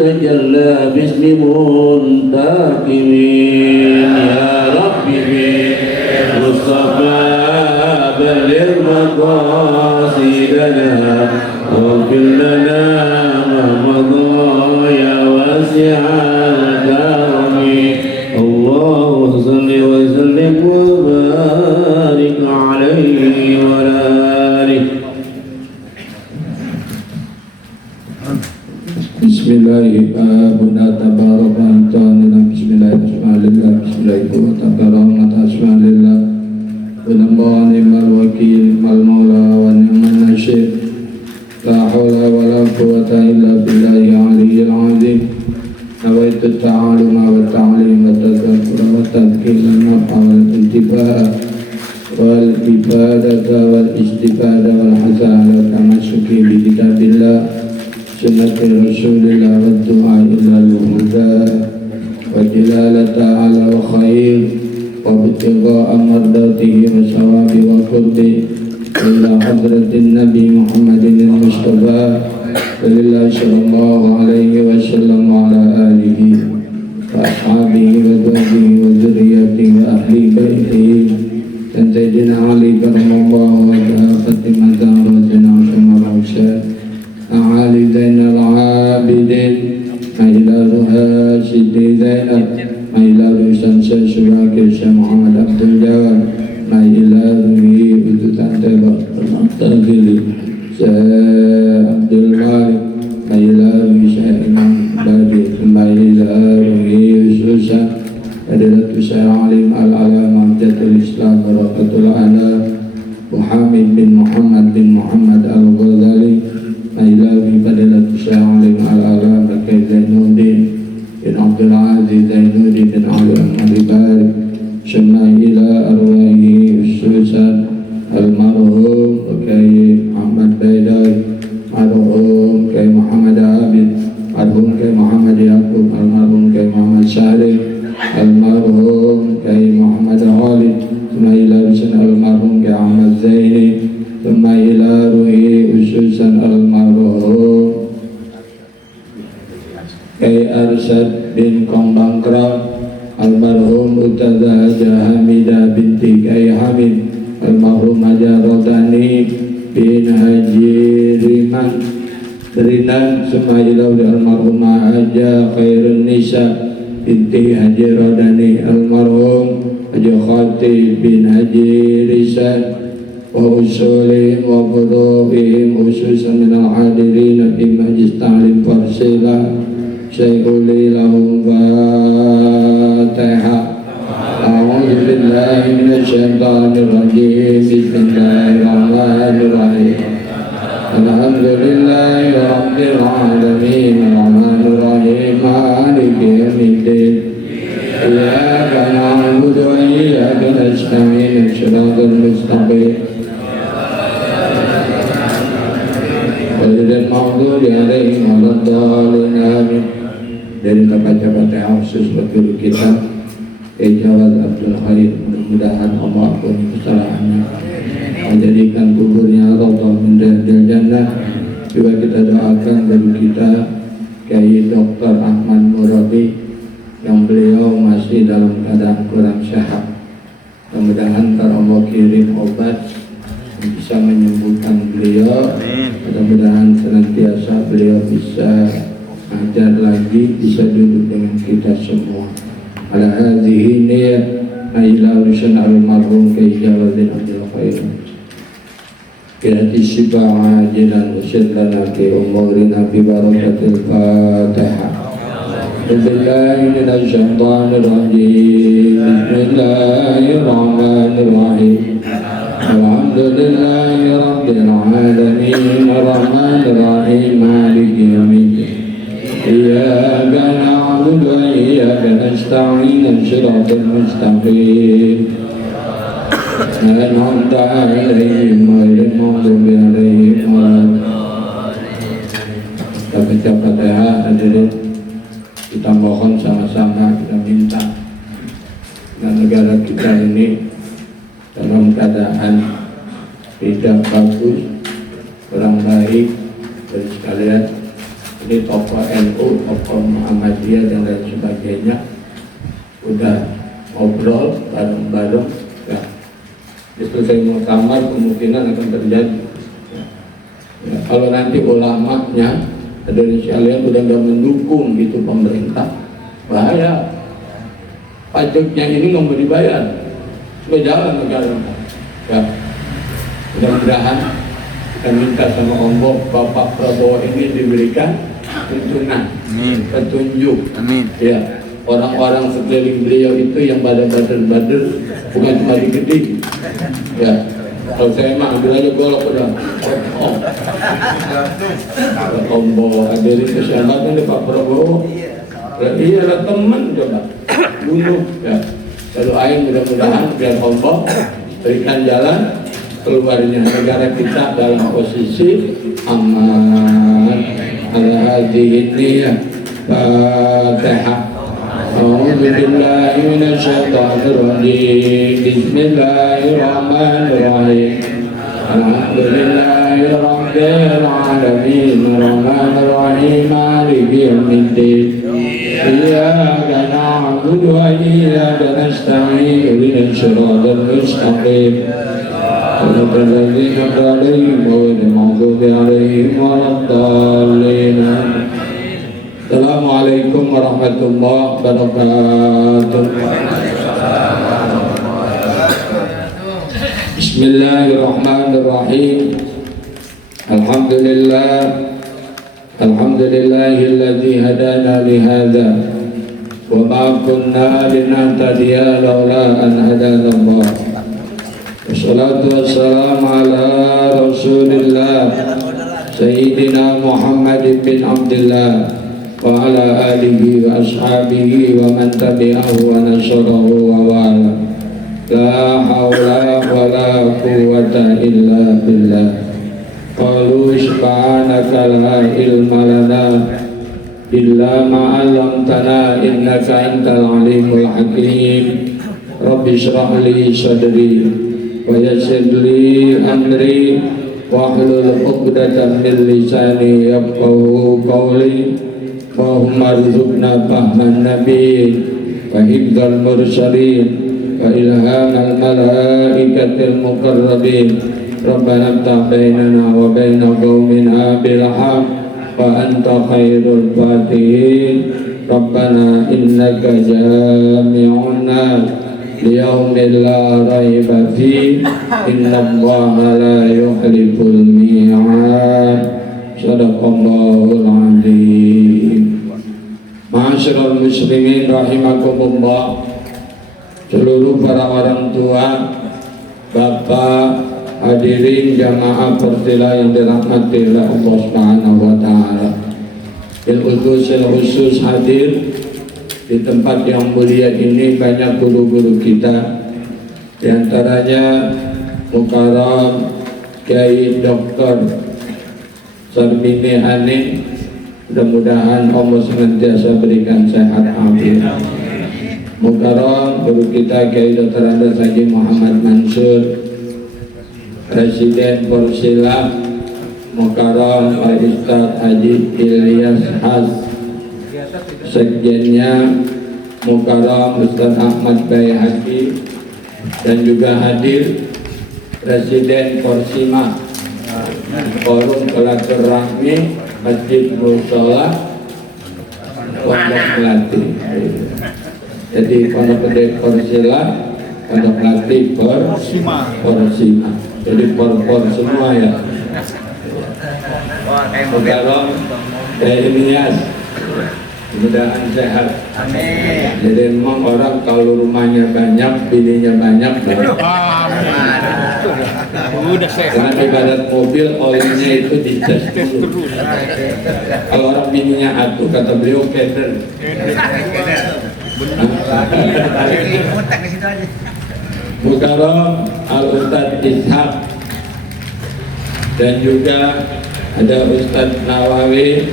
تجلى باسم منتقمين يا ربي بالمصطفى بلغ مقاصدنا واغفر لنا ما مضى يا واسع الكرم اللهم صل وسلم وبارك عليه وعلى آله. Bismillahirrahmanirrahim. Bismillahirrahmanirrahim. Binallah ni'mal wakil, ni'mal maula wa ni'man nasir. La hawla wa la quwwata illa billahi aliyyil azim. Nawaitu ta'aluma wa ta'lim wa tadhakkura wa tadhkira nafa wal intifa'a wal ibadata wal istifada wal hasanah kama syuki bi kitabillah sunnati rasulillah wa du'a ila al-huda wa jilalata ala wa khair wa bittiqa amardatihi wa sawabi wa qurbi ila hadratin nabi Muhammadin al-Mustafa walillah sallallahu alaihi wa sallam wa ala alihi wa ashabihi wa dhawbihi wa dhuriyatihi wa ahli baitihi dan Sayyidina Ali karamallahu wajhahu Fatimah Rasulullah Rasul Ali Zainal Abidin Mailaru Siti Zainab Mailaru Syamsa Syuhakir Syah Muhammad Abdul Jawad Mailaru Ibu Tante Tantili Syah Abdul Malik Mailaru Syah Imam Badi Mailaru Yususa Adilatu Syah Alim Al-Alam Abdatul Islam Barakatul Ala Muhammad bin Muhammad bin Muhammad Al-Ghazali Mailawi Fadilatul Syekh Alim Al-Alam Bakir Zainuddin bin Abdul Aziz Zainuddin bin Ali Al-Maribari Syamna ila arwahi ususan Al-Marhum Bakir Ahmad Baidai Marhum Kay Muhammad Abid Marhum Kay Muhammad Yaqub Al-Marhum Kay Muhammad Syarif Al-Marhum Kay Muhammad Khalid Syamna ila ususan Al-Marhum Kay Ahmad Zaini Thumma ila ruhi ususan al-marhum Kay Arsyad bin Kombangkra Al-marhum Utaza Haja Hamidah binti Kay Hamid Al-marhum Haja Rodani bin Haji Rinan Thumma ila ruhi al-marhum Haja Khairun Nisa binti Haji Rodani Al-marhum Haja Khatib bin Haji Risan wa usulihim wa furu'ihim khususan minal hadirin fi majlis ta'lim farsila syai'uli lahum fatihah. A'udhu billahi minasyaitanir rajim. Bismillahirrahmanirrahim. Alhamdulillahi rabbil alamin arrahmanir rahim maliki yaumiddin iyyaka na'budu wa iyyaka nasta'in ihdinas mustaqim dan maghdubi alaihim waladdallin amin. Dari baca-baca khusus buat guru kita Jawad Abdul Khair, mudah-mudahan Allah ampuni kesalahannya, menjadikan kuburnya Raudhah min Riyadil Jannah. Juga kita doakan guru kita Kiai Dr. Ahmad Murabi yang beliau masih dalam keadaan kurang sehat. Mudah-mudahan kalau Allah kirim obat bisa menyembuhkan beliau. Mudah-mudahan senantiasa beliau bisa ajar lagi, bisa duduk dengan kita semua. Ala hadhihi niyyah ila rusan al-marhum Kiai Jawadin Abdul Khair. Kirati syifa'a ajilan wa syadlana fi umurina bi barakatil Fatihah. Billahi minash shaitanir rajim. Bismillahirrahmanirrahim. Alhamdulillahi rabbil alamin arrahmanir rahim maliki yaumiddin iyyaka na'budu wa iyyaka nasta'in ihdinas siratal mustaqim أنعمت عليهم غير المغضوب عليهم ولا kita baca Fatihah. Hadirin, kita mohon sama-sama, kita minta negara kita ini dalam keadaan tidak bagus, kurang baik. Dan sekalian, ini tokoh NU, tokoh Muhammadiyah dan lain sebagainya udah ngobrol bareng-bareng ya. Selesai muktamar kemungkinan akan terjadi ya. Ya, kalau nanti ulamanya dari sekalian udah nggak mendukung gitu pemerintah, bahaya. Pajaknya ini nggak mau dibayar, nggak jalan negara ya. Mudah-mudahan kita minta sama Allah Bapak Prabowo ini diberikan petunjuk ya. Orang-orang sekeliling beliau itu yang bader-bader bukan cuma digede ya. Kalau saya mah ambil aja golok udah Ombo hadirin kesahabatan nih Pak Prabowo. Iya lah teman coba bunuh ya. Lalu air mudah-mudahan biar Allah berikan jalan keluarnya negara kita dalam posisi aman. Ala hadhihi niyah Fatihah. A'udzu billahi minasyaitonir rajim. Bismillahirrahmanirrahim. Alhamdulillahi rabbil alamin. Arrahmanir rahim. Maliki yaumiddin. Iyyaka na'budu wa iyyaka nasta'in. Ihdinas siratal mustaqim. Shiratal ladzina an'amta 'alaihim ghairil maghdubi 'alaihim waladdallin. Assalamualaikum warahmatullahi wabarakatuh. Bismillahirrahmanirrahim. Alhamdulillahilladzi hadana li hadza wa ma kunna linahtadiya laula an hadana Allah. Wassalatu wassalamu ala Rasulillah Sayyidina Muhammad bin Abdullah wa ala alihi wa ashabihi wa man tabi'ahu wa nasarahu wa wala. La hawla wa la quwwata illa billah. Qalu subhanaka la ilma lana illa ma 'allamtana innaka antal alimul hakim. Rabbi shrah li sadri wa yassir li amri wahlul 'uqdatam min lisani yafqahu qawli. Allahumma rzuqna fahman nabiyyin wa hifdzal mursalin wa ilhamal malaikatil muqarrabin. Rabbana iftah bainana wa baina qaumina bil haqq wa anta khairul fatihin. Rabbana innaka jami'un nas liyaumin la raiba fihi innallaha la yukhliful mi'ad. Shadaqallahul azim. Ma'asyiral muslimin rahimakumullah. Seluruh para orang tua, bapak, hadirin jamaah Persila yang dirahmati oleh Allah Subhanahu wa taala. Khusus hadir di tempat yang mulia ini banyak guru-guru kita. Di antaranya Mukarram Kiai Dr. Sarbini Hanin, mudah-mudahan Allah senantiasa berikan sehat afiat. Mukarram guru kita Kiai Dr. Andes Haji Muhammad Mansur, Presiden Persila. Mukarram Pak Ustadz Haji Ilyas Has, Sekjennya Mukarram Ustadz Ahmad Bayhaqi, dan juga hadir Presiden Persima Forum Silaturahmi Masjid Mushola Pondok Melati. Jadi Pondok Gede Persila, Pondok Melati Persima. Jadi por semua ya. Mukarram Ilyas, mudah-mudahan sehat. Amin. Jadi memang orang kalau rumahnya banyak, bininya banyak. Udah sehat. Karena ibarat mobil olinya itu dicas dulu. Kalau orang bininya atuh, kata beliau keder. Mukarram Al-Ustadz Ishaq, dan juga ada Ustadz Nawawi.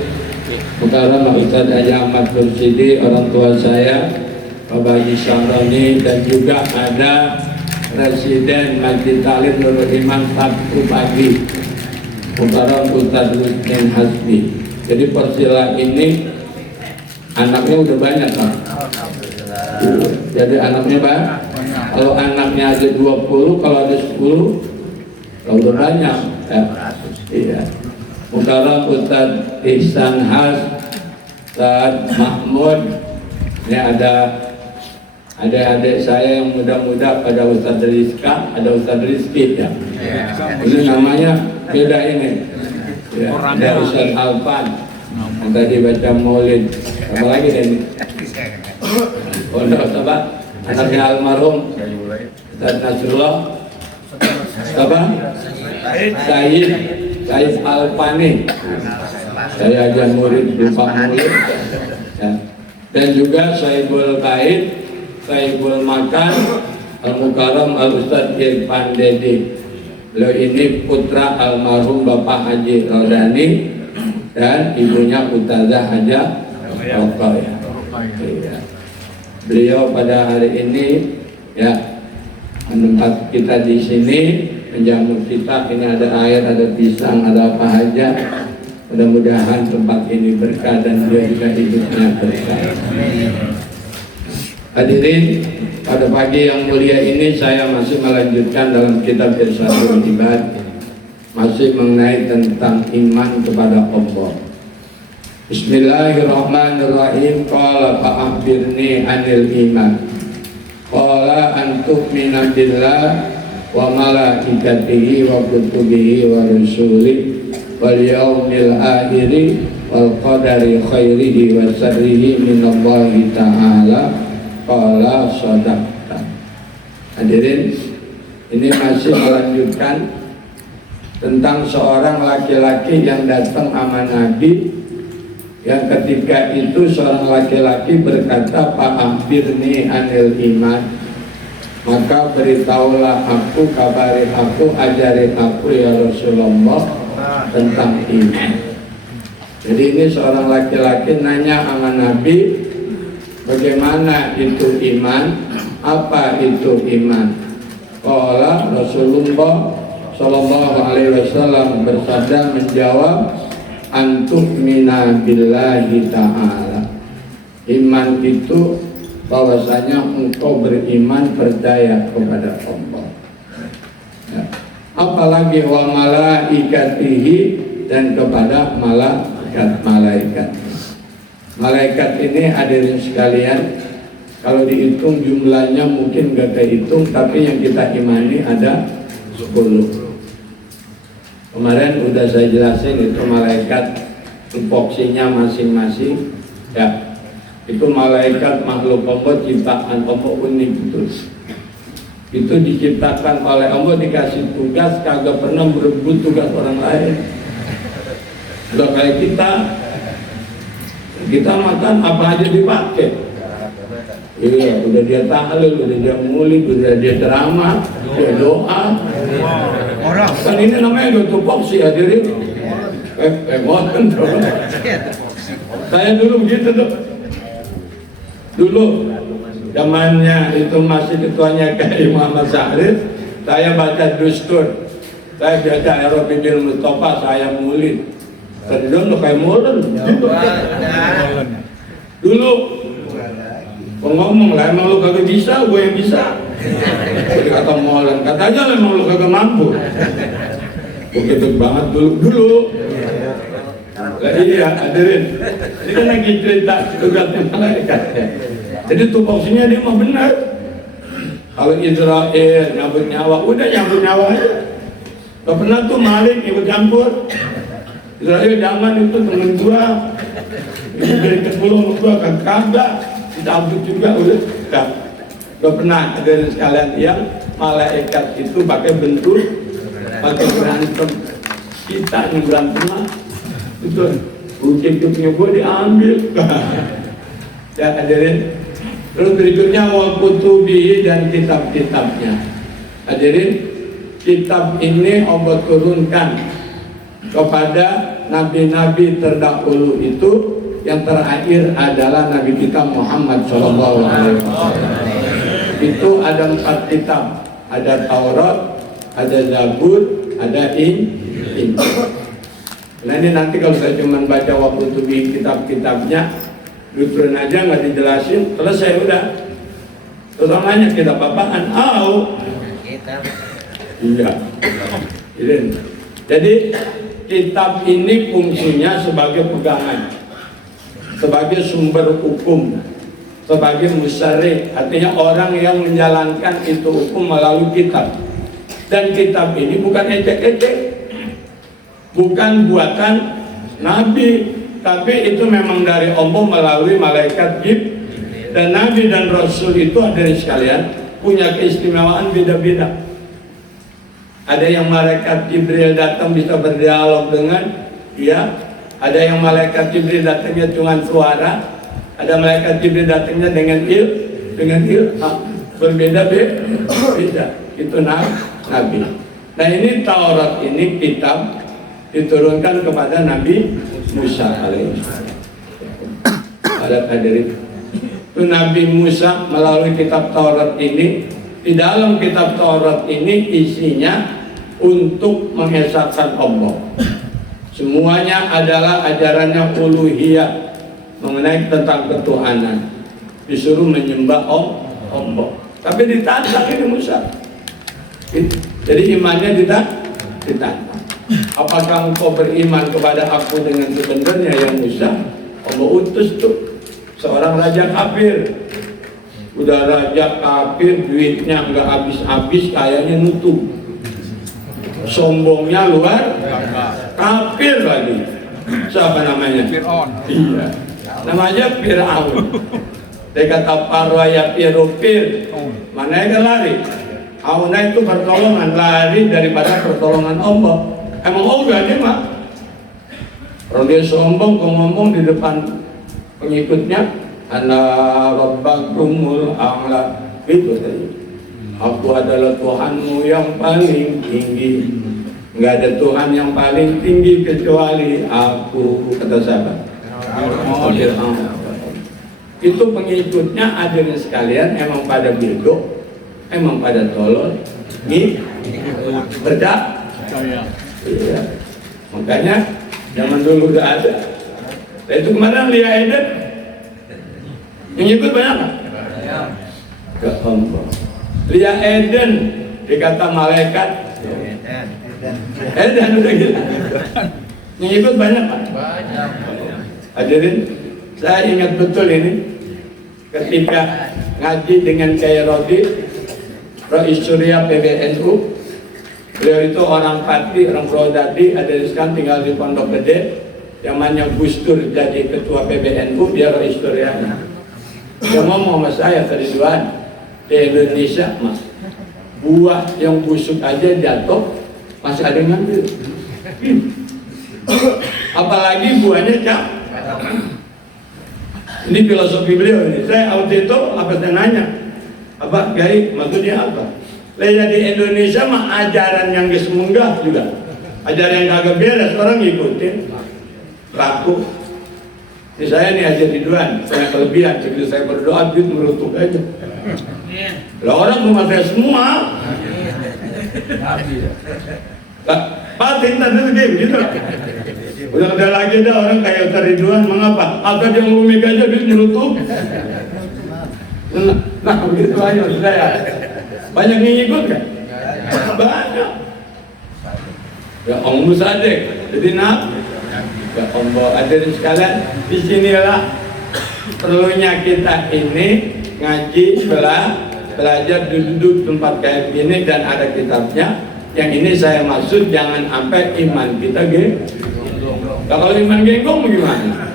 Mukarram Ustadz Haji Ahmad Mursidi, orang tua saya, Bapak Haji Syamroni, dan juga ada Presiden Masjid Talim Nurul Iman Sabtu pagi, Mukarram Ustadz Husnin Hasbi. Jadi Persila ini anaknya udah banyak, Pak. Jadi anaknya banyak. Kalau anaknya ada 20, kalau ada 10, kalau udah banyak. Iya. Mukarram Ustadz Ihsan Has, Ustadz Mahmud. Ini ada adik-adik saya yang muda-muda, pada Ustadz Rizka, ada Ustadz Rizki ya. Ini namanya beda ini. Ya, ada Ustadz Alfan yang tadi baca maulid. Apa lagi ini? Pondok apa? Anaknya almarhum Ustadz Nasrullah. Apa? Said Alfani. Saya aja murid lupa murid. Ya. Dan juga Saibul Kaid, Saibul Makan, Al-Mukarram Al-Ustadz Irfan Dedi. Beliau ini putra almarhum Bapak Haji Rodani dan ibunya Ustazah Haja Rokoyah. Beliau pada hari ini ya menempat kita di sini, menjamu kita. Ini ada air, ada pisang, ada apa aja. Mudah-mudahan tempat ini berkah dan dia juga hidupnya berkah. Hadirin, pada pagi yang mulia ini saya masih melanjutkan dalam kitab Irsyadul Ibad, masih mengenai tentang iman kepada Allah. Bismillahirrahmanirrahim. Qala fa'akhbirni anil iman. Qala an tu'mina billah wa malaikatihi wa kutubihi wa rusulihi wal yaumil akhiri wal qadari khairihi wa syarrihi minallahi ta'ala. Qala sadaqta. Hadirin, ini masih melanjutkan tentang seorang laki-laki yang datang sama Nabi, yang ketika itu seorang laki-laki berkata, "Fa'akhbirni anil iman." Maka beritahulah aku, kabari aku, ajari aku ya Rasulullah tentang iman. Jadi ini seorang laki-laki nanya sama Nabi, bagaimana itu iman? Apa itu iman? Qala Rasulullah sallallahu alaihi wasallam bersabda, menjawab, antu'mina billahi ta'ala. Iman itu bahwasanya engkau beriman, percaya kepada Allah. Ya. Apalagi wa malaikatihi, dan kepada malaikat. Malaikat ini hadirin sekalian, kalau dihitung jumlahnya mungkin gak kehitung, tapi yang kita imani ada 10. Kemarin udah saya jelasin itu malaikat tupoksinya masing-masing ya. Itu malaikat makhluk Allah, ciptaan Allah unik itu. Itu diciptakan oleh Allah, dikasih tugas, kagak pernah berebut tugas orang lain. Udah kayak kita makan apa aja dipakai. Iya, udah dia tahlil, udah dia mulid, udah dia ceramah, dia doa. Kan ini namanya tupoksi, hadirin. Mohon dong. Saya dulu begitu tuh. Dulu zamannya itu masih ketuanya Kiai Muhammad Syahrir, saya baca Dustur, saya baca Eropidil Mustafa, saya mulid. Tadi dulu kayak mulen gitu. Dulu ngomong lah, emang lu kagak bisa, gue yang bisa. Jadi kata molen, katanya emang lu kagak mampu. Begitu banget dulu. Iya, hadirin. Ini kan lagi cerita tugasnya malaikat. Jadi tupoksinya dia mah benar. Kalau Israel nyabut nyawa, udah nyabut nyawa aja. Gak pernah tuh Malik ikut campur. Israel zaman itu temen gua, itu dari ke-10 gua kagak dicabut juga, udah. Gak pernah ada sekalian yang malaikat itu pakai bentuk, pakai berantem. Kita yang berantem lah. Itu ucap-ucapnya gue diambil. Ya hadirin. Terus berikutnya wa kutubihi, dan kitab-kitabnya. Hadirin, kitab ini Allah turunkan kepada nabi-nabi terdahulu itu, yang terakhir adalah Nabi kita Muhammad SAW. Itu ada 4 kitab, ada Taurat, ada Zabur, ada Injil. Nah ini nanti kalau saya cuma baca waktu itu di kitab-kitabnya, lucuan aja nggak dijelasin, selesai udah. Terus namanya kitab apaan? Iya. Jadi kitab ini fungsinya sebagai pegangan, sebagai sumber hukum, sebagai musyari, artinya orang yang menjalankan itu hukum melalui kitab. Dan kitab ini bukan ecek-ecek, bukan buatan Nabi, tapi itu memang dari Allah melalui malaikat Jibril. Dan Nabi dan Rasul itu hadirin sekalian punya keistimewaan beda-beda. Ada yang malaikat Jibril datang bisa berdialog dengan dia, ada yang malaikat Jibril datangnya cuma suara, ada malaikat Jibril datangnya dengan ilham, berbeda-beda. Itu Nabi. Nah ini Taurat ini kitab diturunkan kepada Nabi Musa alaihissalam. Ada hadirin, itu Nabi Musa melalui kitab Taurat ini. Di dalam kitab Taurat ini isinya untuk mengesahkan Allah. Semuanya adalah ajarannya uluhiyah, mengenai tentang ketuhanan. Disuruh menyembah Allah. Tapi ditantang ini Musa. Jadi imannya ditantang. Apakah engkau beriman kepada aku dengan sebenarnya yang Musa? Allah utus tuh seorang raja kafir. Udah raja kafir, duitnya nggak habis-habis, kayaknya nutup. Sombongnya luar, kafir lagi. Siapa namanya? Fir'aun. Iya. Namanya Fir'aun. Dia kata parwaya Fir'aun. Mana yang lari? Auna itu pertolongan, lari daripada pertolongan Allah. Emang Allah dia mah. Kalau dia sombong, kau ngomong di depan pengikutnya, Ana Rabbakumul A'la, itu tadi. Aku adalah Tuhanmu yang paling tinggi. Nggak ada Tuhan yang paling tinggi kecuali aku, kata sahabat. Itu pengikutnya hadirin sekalian emang pada bego, emang pada tolol, percaya. Iya. Makanya zaman dulu udah ada. Nah, itu kemarin Lia Eden yang ikut banyak kan? Ke Allah. Lia Eden dikata malaikat. Eden udah gitu. Yang ikut banyak kan? Banyak. Hadirin, saya ingat betul ini ketika ngaji dengan Kiai Rodi, Rais Surya PBNU. Beliau itu orang Pati, orang Prodadi, ada di sekarang tinggal di Pondok Gede. Yang namanya Gus Dur jadi ketua PBNU, dia Rais Surya. Dia ngomong sama saya tadi Duan, di Indonesia mas, buah yang busuk aja jatuh masih ada yang ngambil. Apalagi buahnya cap. Ini filosofi beliau ini. Saya waktu itu apa saya nanya, apa Kiai maksudnya apa? Lah di Indonesia mah ajaran yang gesemunggah juga, ajaran yang kagak beres orang ngikutin, laku. Ini saya nih aja di Duan, saya kelebihan, jadi saya berdoa duit merutuk aja. Lah orang rumah saya semua. Pasti ntar dulu dia begitu. Udah ada lagi dah orang kayak Ridwan, mengapa? Atau dia ngomik aja duit merutuk. Nah begitu aja saya. Banyak yang ikut kan? Banyak. Ya Om Musadek, jadi nak. Ya Om hadirin sekalian, disinilah perlunya kita ini ngaji, belajar duduk tempat kayak gini dan ada kitabnya. Yang ini saya maksud jangan sampai iman kita Nah, kalau iman genggong bagaimana?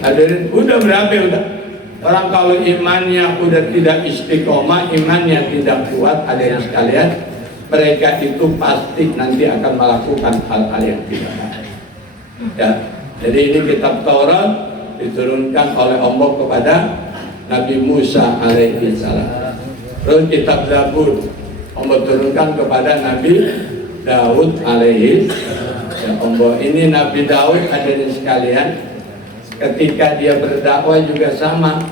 Hadirin, udah berapa udah? Orang kalau imannya udah tidak istiqomah, imannya tidak kuat, hadirin sekalian, mereka itu pasti nanti akan melakukan hal-hal yang tidak baik. Ya, jadi ini kitab Taurat diturunkan oleh Allah kepada Nabi Musa alaihissalam. Terus kitab Zabur Allah turunkan kepada Nabi Daud alaihi ya Allah. Ini Nabi Daud hadirin sekalian, ketika dia berdakwah juga sama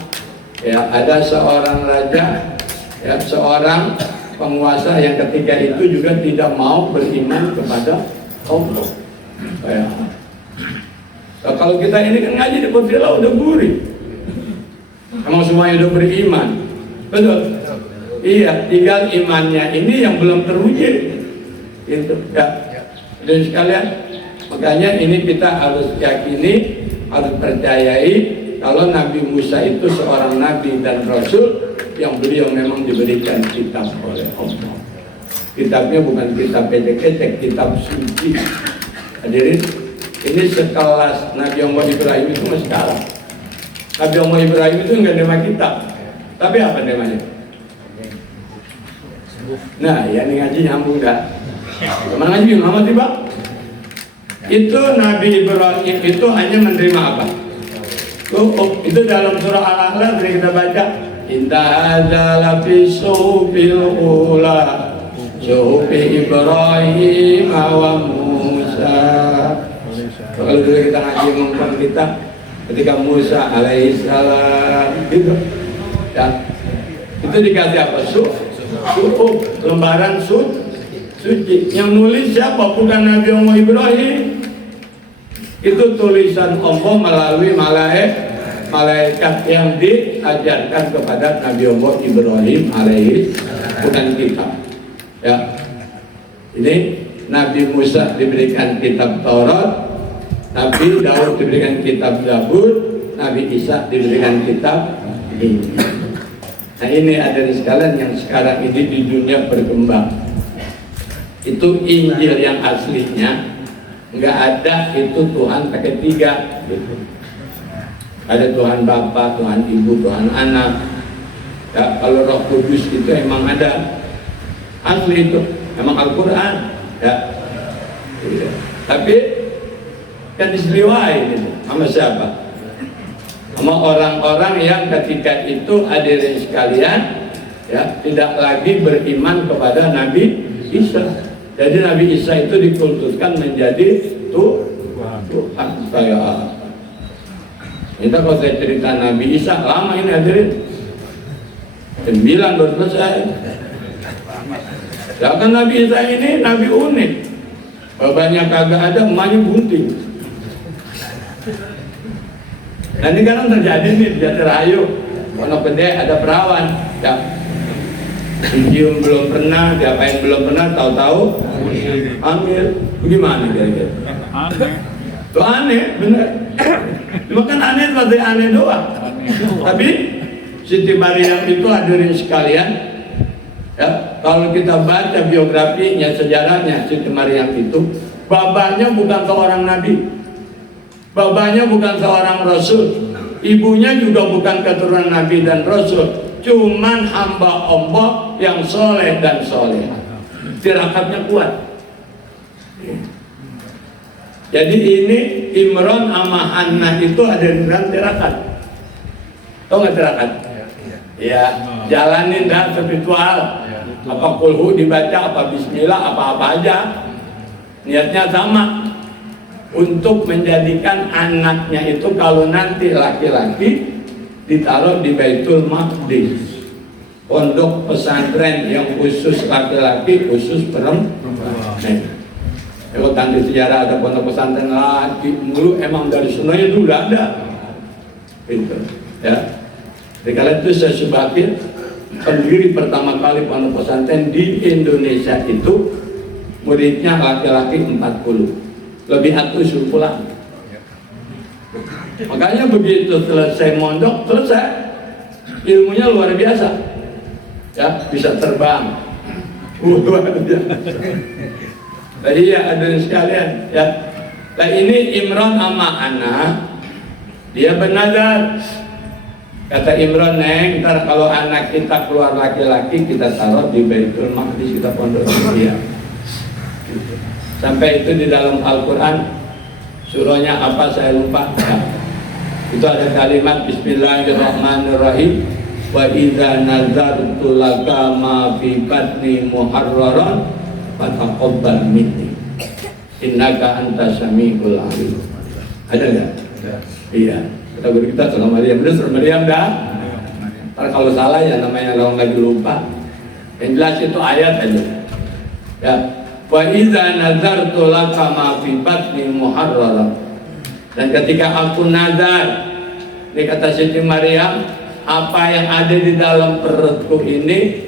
ya, ada seorang raja ya, seorang penguasa yang ketika itu juga tidak mau beriman kepada Allah ya. Nah, kalau kita ini kan ngaji di Potila udah gurih, emang semuanya udah beriman, betul? Iya, tinggal imannya ini yang belum teruji itu ya. Dan sekalian, makanya ini kita harus yakini, harus percayai kalau Nabi Musa itu seorang nabi dan rasul yang beliau memang diberikan kitab oleh Allah. Kitabnya bukan kitab ecek-ecek, kitab suci. Hadirin, ini sekelas Nabi Allah Ibrahim itu masih kalah. Nabi Allah Ibrahim itu enggak nama kitab, tapi apa namanya? Nah, ya ini ngaji nyambung dah. Kemana ngaji Muhammad tiba? Itu Nabi Ibrahim itu hanya menerima apa? Itu dalam surah Al-A'raf yang kita baca. Inta hadza fi suhufil ula suhufi Ibrahim wa Musa. Kalau dulu kita ngaji ngomong kita ketika Musa alaihissalam gitu ya, itu dikasih apa? Suhuf, lembaran suci. Yang nulis siapa? Bukan Nabi Allah Ibrahim. Itu tulisan Allah melalui malaikat yang diajarkan kepada Nabi Allah Ibrahim alaihi, bukan kitab ya. Ini Nabi Musa diberikan kitab Taurat, Nabi Daud diberikan kitab Zabur, Nabi Isa diberikan kitab ini. Nah, ini ada di sekalian yang sekarang ini di dunia berkembang. Itu Injil yang aslinya nggak ada, itu Tuhan pakai 3 gitu. Ada Tuhan Bapa, Tuhan Ibu, Tuhan Anak ya. Kalau Roh Kudus itu emang ada asli, itu emang Al-Quran ya. Tapi kan diseriwain itu sama siapa? Sama orang-orang yang ketika itu hadirin sekalian ya, tidak lagi beriman kepada Nabi Isa. Jadi Nabi Isa itu dikultuskan menjadi Tuhan. Saya kita kalau saya cerita Nabi Isa lama ini hadirin, 9 baru selesai. Ya kan Nabi Isa ini Nabi unik, babanya kagak ada, emaknya bunting. Nanti kan terjadi nih di Jatirahayu, Pondok Gede ada perawan ya, cium belum pernah, diapain belum pernah, tahu-tahu hamil. Gimana kira-kira? Aneh. Tuh aneh, bener. Cuma kan aneh pasti aneh doang. Tapi Siti Maryam itu hadirin sekalian ya, kalau kita baca biografinya, sejarahnya Siti Maryam itu, babanya bukan seorang nabi, babanya bukan seorang rasul, ibunya juga bukan keturunan nabi dan rasul, cuman hamba Allah yang soleh dan soleh. Tirakatnya kuat. Jadi ini Imran sama Hannah itu ada di dalam tirakat. Tahu nggak tirakat? Ya, jalanin dah spiritual. Apa kulhu dibaca, apa bismillah, apa-apa aja. Niatnya sama, untuk menjadikan anaknya itu kalau nanti laki-laki ditaruh di Baitul Maqdis, pondok pesantren yang khusus laki-laki, khusus perempuan. Kalau tadi sejarah ada pondok pesantren laki dulu, emang dari sunanya dulu ada itu ya. Jadi kala itu saya sebagai pendiri pertama kali pondok pesantren di Indonesia itu, muridnya laki-laki 40, lebih atuh suruh pulang. Makanya begitu selesai mondok, selesai ilmunya luar biasa ya, bisa terbang luar biasa. Nah, iya hadirin sekalian ya. Nah, ini Imran sama anak, dia bernazar. Kata Imran, neng, ntar kalau anak kita keluar laki-laki kita taruh di Baitul Maqdis, kita pondok dia. Sampai itu di dalam Al-Quran, surahnya apa saya lupa ya. Itu ada kalimat Bismillahirrahmanirrahim, wa idza nazartu laka ma fi batni muharraran fataqabbal minni innaka antas samiul alim. Ada enggak? Iya. Kita surah Maryam. Benar surah Maryam dah? Kalau salah ya namanya orang lagi lupa. Yang jelas itu ayat aja. Ya. Wa idza nazartu laka ma fi batni muharraran. Dan ketika aku nazar, ini kata Siti Maryam, apa yang ada di dalam perutku ini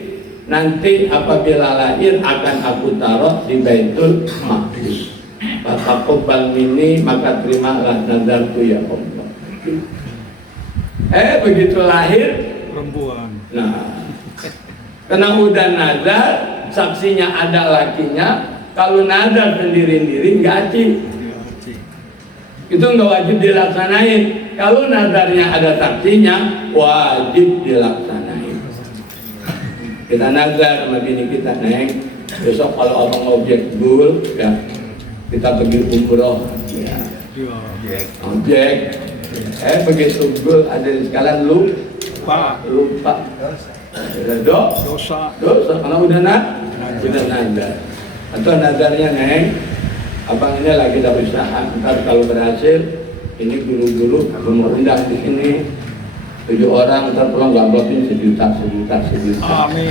nanti apabila lahir akan aku taruh di Baitul Maqdis. Fataqabbal minni, maka terimalah nazarku ya Allah. Begitu lahir perempuan. Nah, karena udah nazar, saksinya ada lakinya. Kalau nazar sendiri-sendiri nggak cik, itu nggak wajib dilaksanain. Kalau nazarnya ada saksinya, wajib dilaksanain. Kita nazar sama bini kita, Neng, besok kalau abang objek dul, ya kita pergi umroh, ya objek. Begitu dul ada di sekalian lupa. Dosa karena udah nazar. Atau nazarnya, Neng, abang ini lagi dapat usaha, ntar kalau berhasil ini guru-guru mau undang di sini 7 orang, ntar pulang gamblotin sejuta. Amin.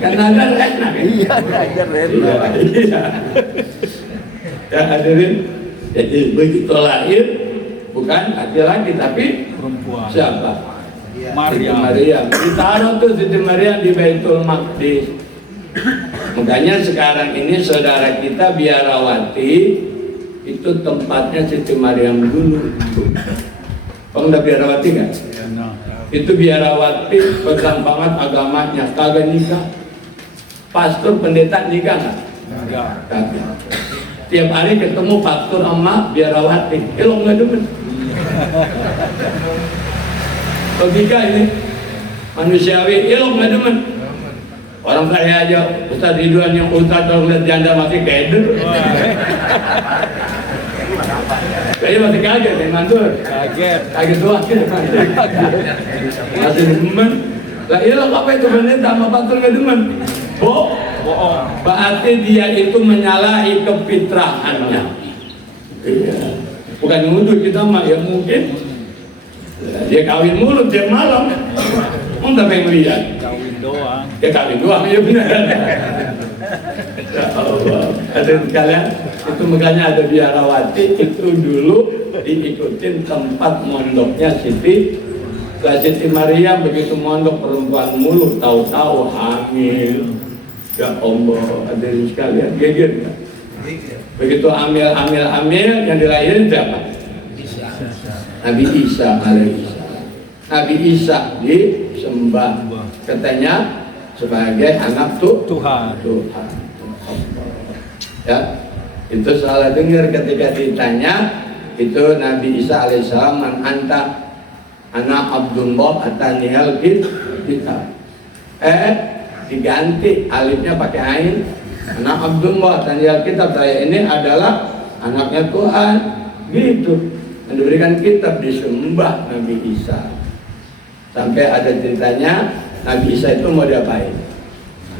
Kan nazar enak. Iya. Ya hadirin, jadi begitu lahir bukan laki-laki tapi Perempuan. siapa? Maryam. Ditaruh tuh Siti Maryam di Baitul Maqdis. Makanya sekarang ini saudara kita biarawati itu tempatnya Siti Maryam dulu. Kamu udah biarawati kan? Itu biarawati pegang banget agamanya, kagak nikah. Pastor pendeta nikah nggak? Kagak. Tiap hari ketemu pastor sama biarawati, lo nggak demen. Logika ini manusiawi, lo nggak demen. Orang kaya aja, Ustaz Ridwan yang Ustaz kalau lihat janda masih keder. Kayaknya masih kaget nih mantur. Kaget doang. Masih demen. Lah iya lo apa itu pendeta sama pastor nggak demen? Bohong. Berarti dia itu menyalahi kefitrahannya. Iya. Bukan nuduh kita mah ya mungkin. Dia kawin mulu tiap malam. Mau tak pengen lihat? Kawin doang. Ya kawin doang, ya benar. Ya Allah. Ada sekalian, itu makanya ada biarawati itu dulu diikutin tempat mondoknya Siti Maryam. Begitu mondok perempuan mulu, tahu-tahu hamil. Ya Allah, ada sekalian, geger kan? Begitu hamil yang dilahirin siapa? Nabi Isa alaihissalam. Nabi Isa disembah, katanya sebagai anak Tuhan. Ya, itu salah dengar ketika ditanya itu Nabi Isa alaihissalam, man anta, anak Abdullah atanihal kita. Diganti alifnya pakai ain, anak Abdullah atanihal kita, saya ini adalah anaknya Tuhan, gitu. Diberikan kitab, disembah Nabi Isa. Sampai ada ceritanya Nabi Isa itu mau diapain?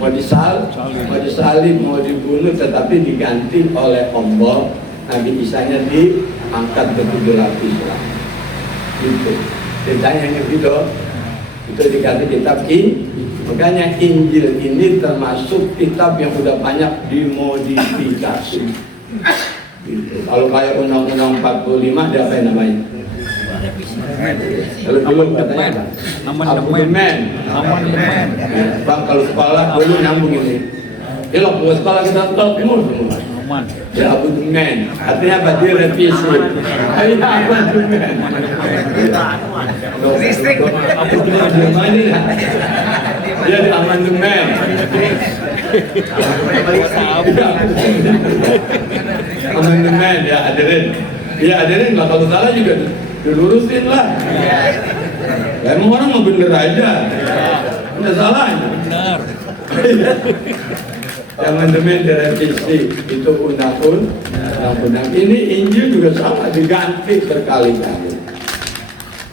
Mau disalib, mau dibunuh, tetapi diganti oleh Allah. Nabi Isanya diangkat ke 7 lapis lah. Gitu. Ceritanya gitu. Itu dikasih kitab Makanya Injil ini termasuk kitab yang udah banyak dimodifikasi. Gitu. Kalau kayak Undang-Undang 45 dia apa namanya? Kalau dulu katanya amandemen. Bang kalau sekolah dulu nyambung ini. Ya lo buat sekolah kita stop semua. Ya amandemen. Artinya apa? Direvisi. Iya amandemen. Listrik. Dia di amandemen. Amandemen ya hadirin. Ya hadirin lah, kalau salah juga dilurusin lah. Ya, emang orang mau bener aja. Tidak salah. Benar. Amandemen direvisi itu undang-undang. Ini Injil juga sama, diganti berkali-kali.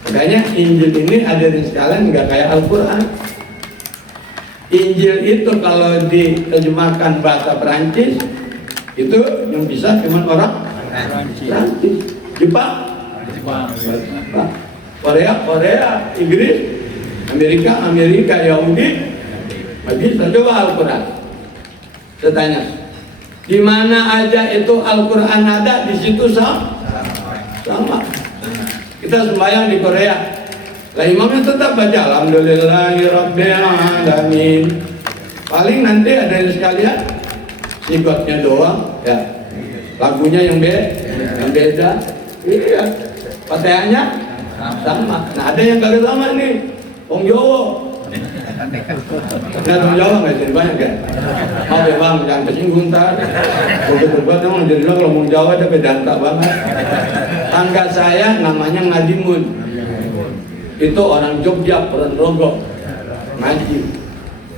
Makanya Injil ini hadirin sekalian nggak kayak Al-Quran. Injil itu kalau diterjemahkan bahasa Perancis itu yang bisa cuma orang Perancis, Jepang, Korea, Inggris, Amerika, Yahudi, nggak bisa. Coba Al-Quran. Saya tanya, di mana aja itu Al-Quran ada, di situ sama. Kita sembahyang di Korea, lah imamnya tetap baca Alhamdulillahirobbilalamin. Paling nanti ada yang sekalian sigotnya doang, ya. Lagunya yang beda, iya. Fatihahnya sama. Nah ada yang kagak sama nih, Wong Jawa. Nah Wong Jawa nggak jadi banyak kan? Mau ya bang, jangan kesinggung tar. Begitu buat emang jadi kalau Wong Jawa ada pedanta banget. Tangga saya namanya Ngadimun. Itu orang Jogja, Ponorogo, ngaji.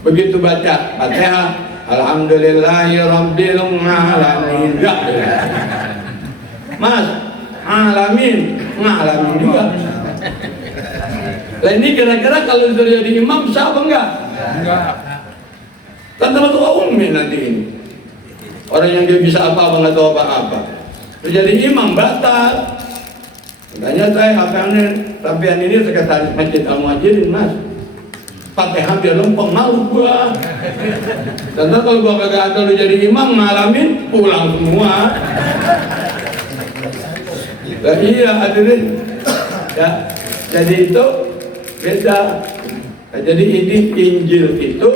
Begitu baca Fatihah, Alhamdulillahirabbil alamin. Mas, ngalamin juga. Lah ini kira-kira kalau sudah jadi imam bisa apa enggak? Enggak. Kan termasuk umum nanti ini. Orang yang dia bisa apa-apa nggak tahu apa-apa. Jadi imam batal. Makanya saya sampean ini sekretaris Masjid Al-Muhajirin, Mas. Fatihah dia lempeng, malu gua. Contoh kalau gua kagak ada lu jadi imam ngalamin, pulang semua. Nah, iya hadirin. Ya, jadi itu beda. Nah, jadi ini Injil itu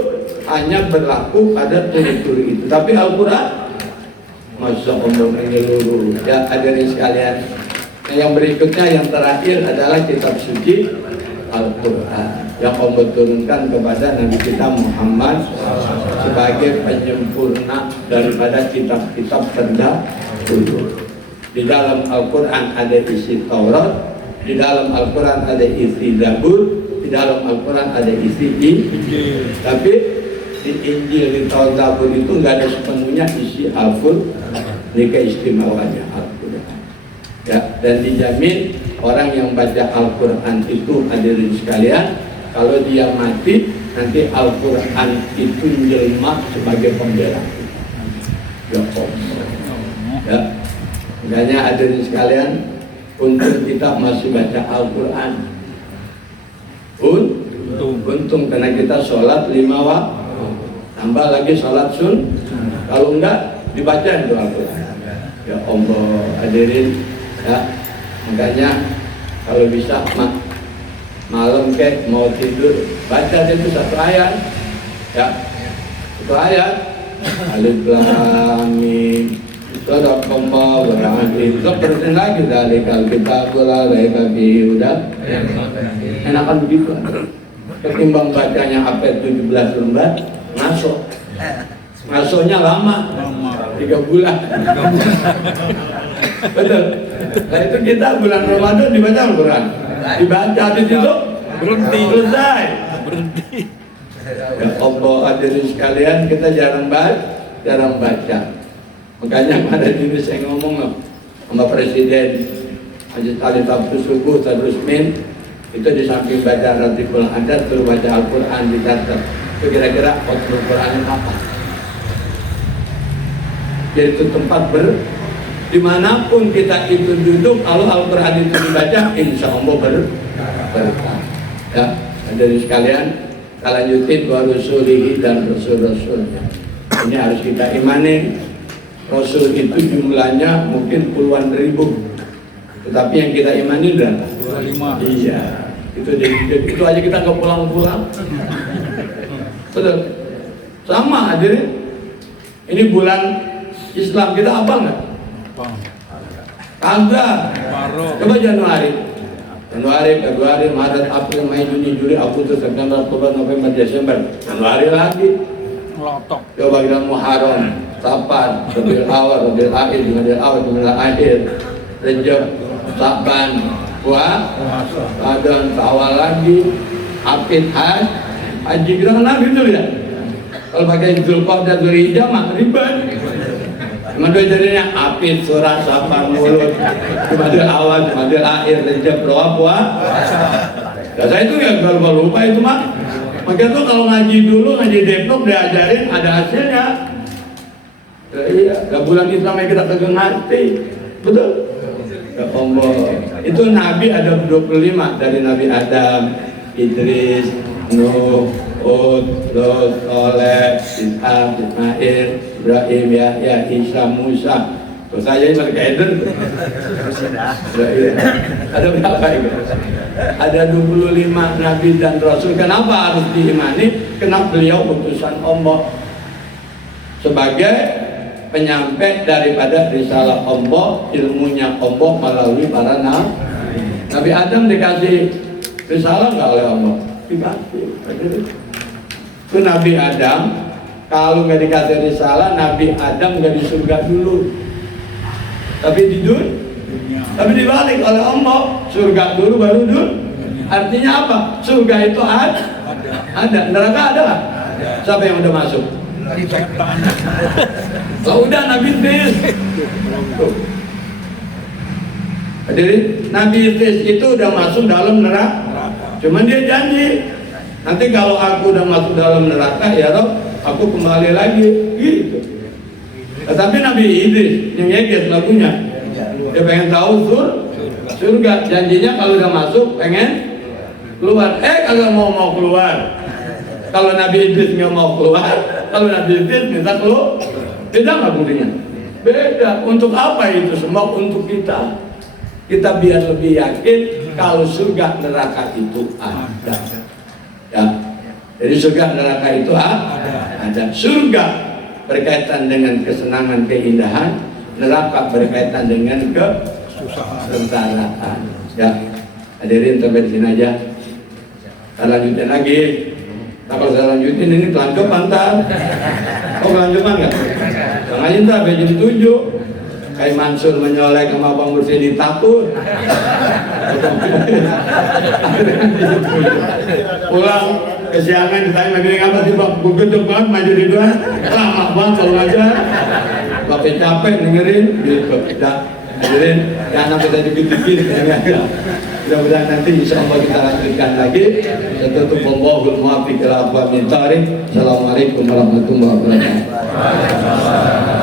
hanya berlaku pada turi-turi itu. Tapi Al-Quran, masa Allah menyeluruh. Ya hadirin sekalian. Nah, yang berikutnya yang terakhir adalah kitab suci Al-Quran yang Allah turunkan kepada Nabi kita Muhammad sebagai penyempurna daripada kitab-kitab terdahulu. Di dalam Al-Quran ada isi Taurat, di dalam Al-Quran ada isi Zabur, di dalam Al-Quran ada isi Injil. Tapi di Injil, di Taurat, Zabur itu nggak ada sepenuhnya isi Al-Quran. Ini keistimewaannya Al-Quran. Ya, dan dijamin orang yang baca Al-Quran itu hadirin sekalian, kalau dia mati nanti Al-Quran itu jelma sebagai pembela. Ya Allah. Ya. Makanya hadirin sekalian, untuk kita masih baca Al-Quran. Untung karena kita sholat 5 waktu. Tambah lagi sholat sun. Kalau enggak dibaca itu Al-Quran. Ya Allah, hadirin. Ya, makanya kalau bisa malam mau tidur baca itu satu ayat, ya satu ayat. Alif Lam Mim Sadaqallahu al-azim. Seperti lagi dari kitabul laika fihi hudan. Enakan begitu. Ketimbang bacanya apa 17 lembar, ngasonya lama 3 bulan. Betul. Nah itu kita bulan Ramadan dibaca Al-Quran, dibaca habis itu berhenti, selesai. Ya Allah hadirin sekalian, kita jarang baca. Makanya pada diri saya ngomong sama Presiden Haji Talib Abdus Subuh Sadrusmin, itu di samping baca Ratibul Adat terus baca Al-Quran dicatat. Itu kira-kira Al-Quran apa? Yaitu tempat dimanapun kita itu duduk, kalau Al-Quran itu dibaca, insya Allah berkah. Ya, dari sekalian, kita lanjutin wa rusulihi dan rasul-rasulnya. Ini harus kita imani. Rasul itu jumlahnya mungkin puluhan ribu, tetapi yang kita imani berapa? 25. Iya, itu aja kita nggak pulang-pulang. Betul. Sama hadirin. Ini bulan Islam kita apa enggak? Kagak. Coba Januari, Februari, Maret, April, Mei, Juni, Juli, Agustus, September, Oktober, November, Desember, Januari lagi. Coba kita Muharram, Safar, Rabiul Awal, Rabiul Akhir, Jumadil Awal, Jumadil Akhir, Rejab, Sa'ban, Ramadan, Syawal lagi, Aqid, Haji, kita kenal gitu ya. Kalau pakai Zulqa'dah, Dzulhijjah mah ribet. Mandul jadinya api surat sapar mulut, mandul awal, mandul akhir, lencep doa puasa. Ya saya itu ya kalau lupa itu mah. Makanya tuh kalau ngaji dulu, ngaji Depok diajarin ada hasilnya. Ya, iya, gak bulan Islam yang kita kagak ngerti, betul? Ya Allah, itu Nabi ada 25 dari Nabi Adam, Idris, Nuh, Hud, Lut, Soleh, Ishak, Ismail, Ibrahim, Yahya, Isa, Musa. Terus saya ini pakai Eden. Ada berapa itu? Ada 25 Nabi dan Rasul. Kenapa harus diimani? Karena beliau utusan Allah sebagai penyampai daripada risalah Allah, ilmunya Allah melalui para nabi. Nabi Adam dikasih risalah nggak oleh Allah? Dikasih. Itu Nabi Adam, kalau nggak dikasih risalah, Nabi Adam nggak di surga dulu, tapi di dunia. Tapi dibalik oleh Allah, surga dulu baru dunia. Artinya apa? Surga itu ada. Neraka ada nggak? Siapa yang udah masuk? Kalau udah Nabi Idris. Jadi Nabi Idris itu udah masuk dalam neraka. Cuman dia janji, nanti kalau aku udah masuk dalam neraka ya Rob, aku kembali lagi gitu. Tetapi Nabi Idris nyengekes lagunya, dia pengen tahu surga. Janjinya kalau udah masuk pengen keluar. Kagak mau keluar. Kalau Nabi Idris nggak mau keluar, kalau Nabi Idris minta keluar, beda nggak buktinya? Beda. Untuk apa itu semua? Untuk kita biar lebih yakin kalau surga neraka itu ada. Ya. Jadi surga neraka itu ada. Surga berkaitan dengan kesenangan, keindahan. Neraka berkaitan dengan kesengsaraan. Ya. Hadirin sampai di sini aja. Kita lanjutin lagi. Nah, kalau saya lanjutin ini pelanjut pantar. Pelanjutan nggak? Jangan aja sampai jam 7. Kayak Mansur menyolek sama Bang Mursyidi takut. Pulang kesiangan ditanya lagi apa sih Bang? Gue gedeg banget maju di dua. Lama banget kalau ngajar. Bapak capek dengerin gitu. Hadirin, jangan sampai tadi dikit-dikit. Mudah-mudahan nanti insya Allah kita lanjutkan lagi. Tutup wallahul muwaffiq ila aqwamit thoriq. Assalamualaikum warahmatullahi wabarakatuh.